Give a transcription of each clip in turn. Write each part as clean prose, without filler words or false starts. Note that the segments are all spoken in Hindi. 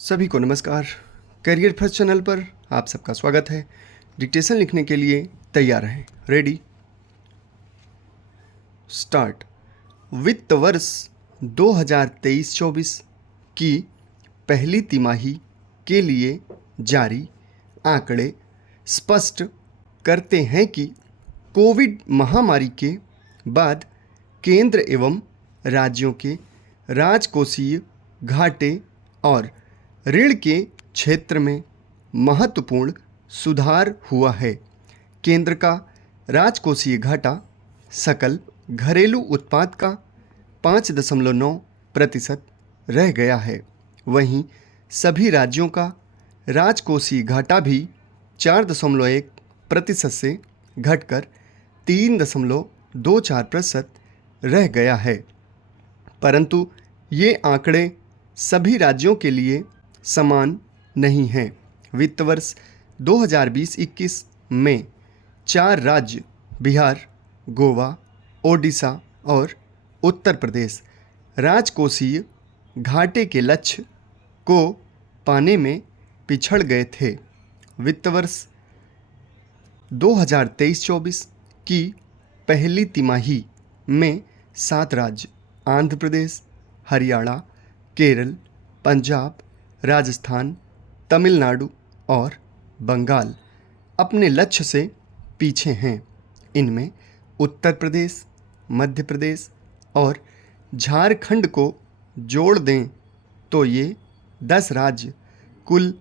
सभी को नमस्कार। करियर फर्स्ट चैनल पर आप सबका स्वागत है। डिक्टेशन लिखने के लिए तैयार हैं। Ready start. वित्त वर्ष 2023-24 की पहली तिमाही के लिए जारी आंकड़े स्पष्ट करते हैं कि कोविड महामारी के बाद केंद्र एवं राज्यों के राजकोषीय घाटे और ऋण के क्षेत्र में महत्वपूर्ण सुधार हुआ है। केंद्र का राजकोषीय घाटा सकल घरेलू उत्पाद का 5.9% रह गया है। वहीं सभी राज्यों का राजकोषीय घाटा भी 4.1% से घटकर 3.24% रह गया है। परंतु ये आंकड़े सभी राज्यों के लिए समान नहीं हैं। वित्त वर्ष 2020-21 में 4 राज्य बिहार, गोवा, ओडिशा और उत्तर प्रदेश राजकोषीय घाटे के लक्ष्य को पाने में पिछड़ गए थे। वित्त वर्ष 2023-24 की पहली तिमाही में 7 राज्य आंध्र प्रदेश, हरियाणा, केरल, पंजाब, राजस्थान, तमिलनाडु और बंगाल अपने लक्ष्य से पीछे हैं। इनमें उत्तर प्रदेश, मध्य प्रदेश और झारखंड को जोड़ दें तो ये 10 राज्य कुल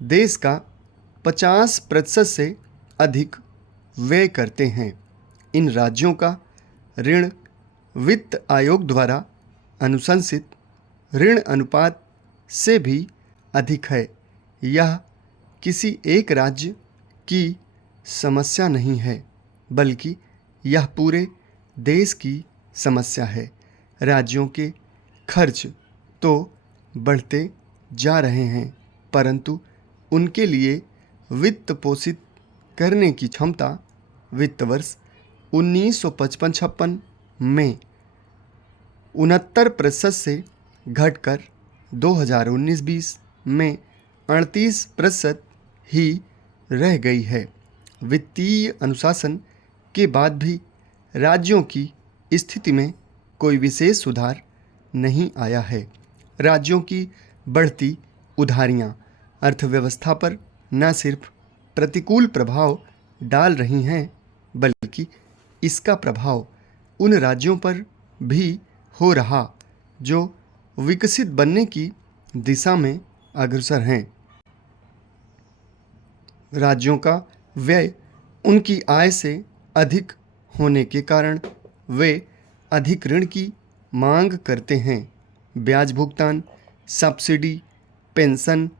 देश का 50% से अधिक व्यय करते हैं। इन राज्यों का ऋण वित्त आयोग द्वारा अनुशंसित ऋण अनुपात से भी अधिक है। यह किसी एक राज्य की समस्या नहीं है, बल्कि यह पूरे देश की समस्या है। राज्यों के खर्च तो बढ़ते जा रहे हैं, परंतु उनके लिए वित्त पोषित करने की क्षमता वित्त वर्ष 1955-56 में 69% से घटकर 2019-20 में 38% ही रह गई है। वित्तीय अनुशासन के बाद भी राज्यों की स्थिति में कोई विशेष सुधार नहीं आया है। राज्यों की बढ़ती उधारियां अर्थव्यवस्था पर न सिर्फ प्रतिकूल प्रभाव डाल रही हैं, बल्कि इसका प्रभाव उन राज्यों पर भी हो रहा जो विकसित बनने की दिशा में अग्रसर हैं। राज्यों का व्यय उनकी आय से अधिक होने के कारण वे अधिक ऋण की मांग करते हैं। ब्याज भुगतान, सब्सिडी, पेंशन,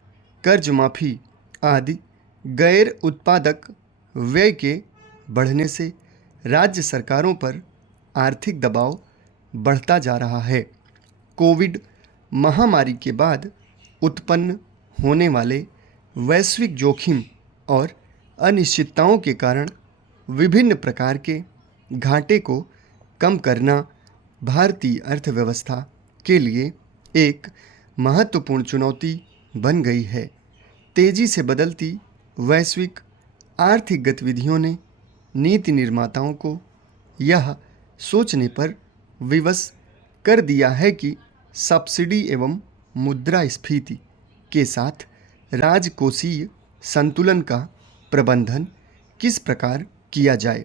कर्ज माफी आदि गैर उत्पादक व्यय के बढ़ने से राज्य सरकारों पर आर्थिक दबाव बढ़ता जा रहा है। कोविड महामारी के बाद उत्पन्न होने वाले वैश्विक जोखिम और अनिश्चितताओं के कारण विभिन्न प्रकार के घाटे को कम करना भारतीय अर्थव्यवस्था के लिए एक महत्वपूर्ण चुनौती बन गई है। तेजी से बदलती वैश्विक आर्थिक गतिविधियों ने नीति निर्माताओं को यह सोचने पर विवश कर दिया है कि सब्सिडी एवं मुद्रास्फीति के साथ राजकोषीय संतुलन का प्रबंधन किस प्रकार किया जाए।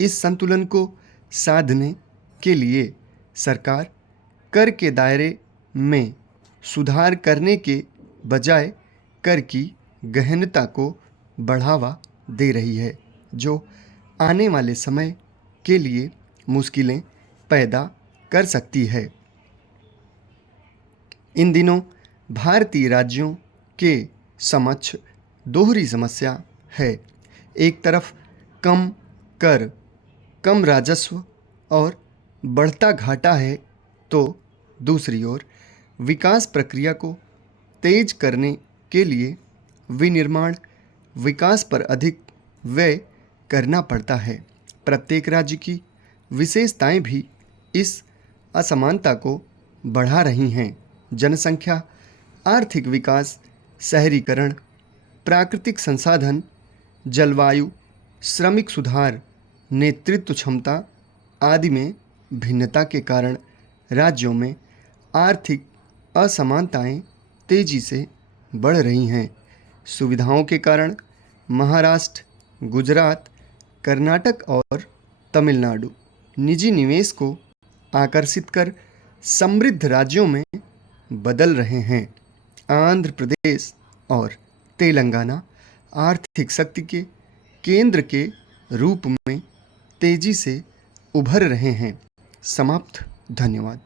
इस संतुलन को साधने के लिए सरकार कर के दायरे में सुधार करने के बजाय कर की गहनता को बढ़ावा दे रही है, जो आने वाले समय के लिए मुश्किलें पैदा कर सकती है। इन दिनों भारतीय राज्यों के समक्ष दोहरी समस्या है। एक तरफ कम कर, कम राजस्व और बढ़ता घाटा है, तो दूसरी ओर विकास प्रक्रिया को तेज करने के लिए विनिर्माण विकास पर अधिक व्यय करना पड़ता है। प्रत्येक राज्य की विशेषताएं भी इस असमानता को बढ़ा रही हैं। जनसंख्या आर्थिक विकास, शहरीकरण, प्राकृतिक संसाधन, जलवायु, श्रमिक सुधार, नेतृत्व क्षमता आदि में भिन्नता के कारण राज्यों में आर्थिक असमानताएं तेजी से बढ़ रही हैं। सुविधाओं के कारण महाराष्ट्र, गुजरात, कर्नाटक और तमिलनाडु निजी निवेश को आकर्षित कर समृद्ध राज्यों में बदल रहे हैं। आंध्र प्रदेश और तेलंगाना आर्थिक शक्ति के केंद्र के रूप में तेजी से उभर रहे हैं। समाप्त। धन्यवाद।